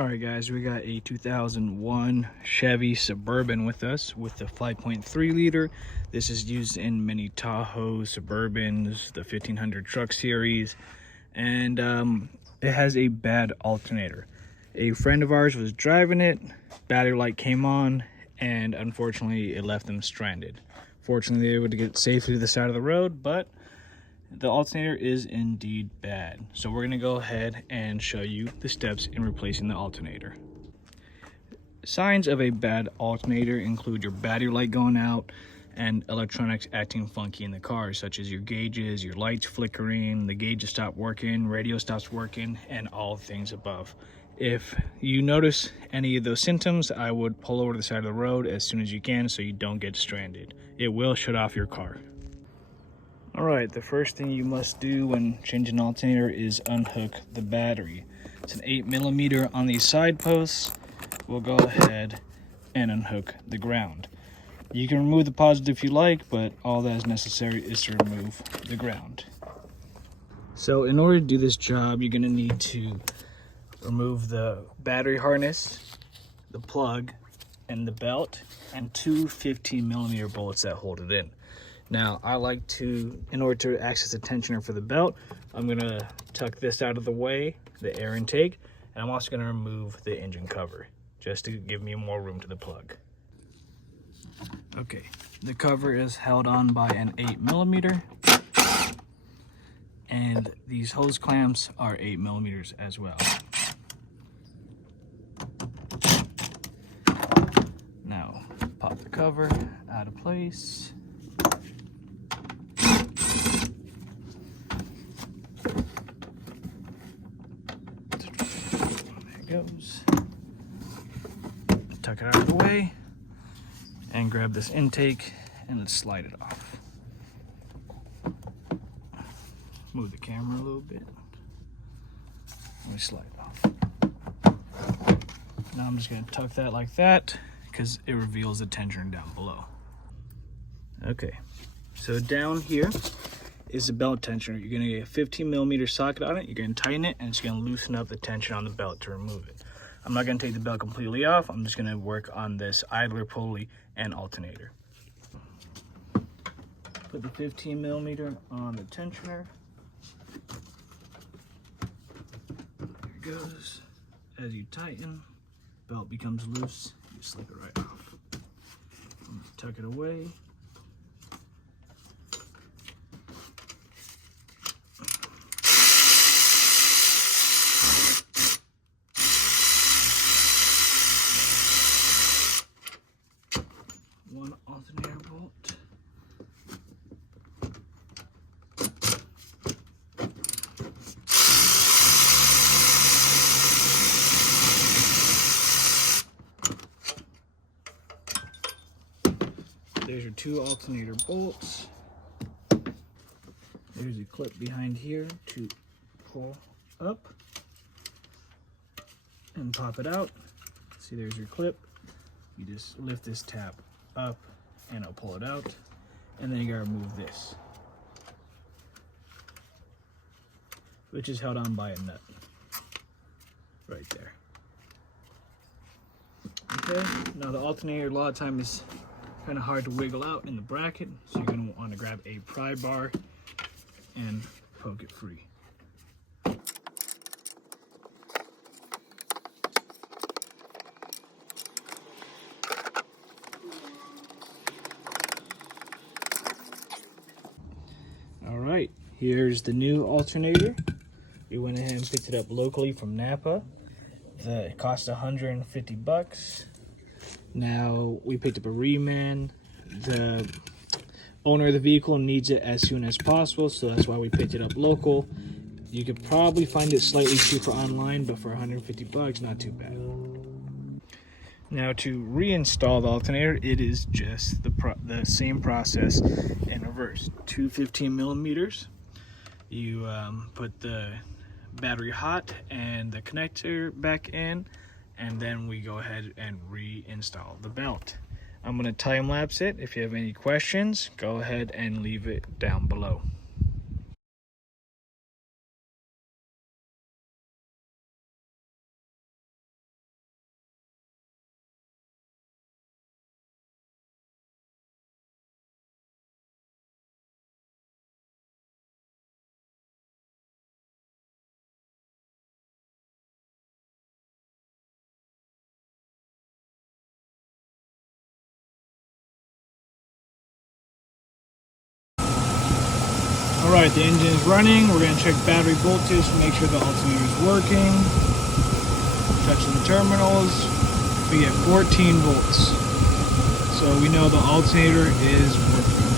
All right, guys, we got a 2001 Chevy Suburban with us with the 5.3 liter. This is used in many Tahoe Suburbans, the 1500 truck series, and it has a bad alternator. A friend of ours was driving it, battery light came on, and unfortunately it left them stranded. Fortunately, they were able to get safely to the side of the road, but the alternator is indeed bad. So we're gonna go ahead and show you the steps in replacing the alternator. Signs of a bad alternator include your battery light going out and electronics acting funky in the car, such as your gauges, your lights flickering, the gauges stop working, radio stops working, and all things above. If you notice any of those symptoms, I would pull over to the side of the road as soon as you can so you don't get stranded. It will shut off your car. Alright, the first thing you must do when changing an alternator is unhook the battery. It's an 8mm on these side posts. We'll go ahead and unhook the ground. You can remove the positive if you like, but all that is necessary is to remove the ground. So in order to do this job, you're going to need to remove the battery harness, the plug, and the belt, and two 15mm bolts that hold it in. Now, I like to, in order to access the tensioner for the belt, I'm gonna tuck this out of the way, the air intake, and I'm also gonna remove the engine cover, just to give me more room to the plug. Okay, the cover is held on by an 8mm, and these hose clamps are 8mm as well. Now, pop the cover out of place. Goes. Tuck it out of the way and grab this intake and let's slide it off. Move the camera a little bit. Let me slide it off. Now I'm just going to tuck that like that because it reveals the tensioner down below. Okay, so down here is the belt tensioner. You're going to get a 15mm socket on it. You're going to tighten it, and it's going to loosen up the tension on the belt to remove it. I'm not going to take the belt completely off. I'm just going to work on this idler pulley and alternator. Put the 15mm on the tensioner. There it goes. As you tighten, belt becomes loose. You slip it right off. Tuck it away. One alternator bolt. There's your two alternator bolts. There's a clip behind here to pull up and pop it out. See, there's your clip. You just lift this tab up and it'll pull it out, and then you gotta remove this, which is held on by a nut right there. Okay, now the alternator a lot of times is kind of hard to wiggle out in the bracket, so you're going to want to grab a pry bar and poke it free. Alright, here's the new alternator. We went ahead and picked it up locally from Napa. It cost $150. Now, we picked up a reman. The owner of the vehicle needs it as soon as possible, so that's why we picked it up local. You could probably find it slightly cheaper online, but for $150, not too bad. Now, to reinstall the alternator, it is just the same process in reverse. Two 15mm. You put the battery hot and the connector back in, and then we go ahead and reinstall the belt. I'm going to time lapse it. If you have any questions, go ahead and leave it down below. Alright, the engine is running. We're going to check battery voltage to make sure the alternator is working. Touching the terminals. We get 14 volts. So we know the alternator is working.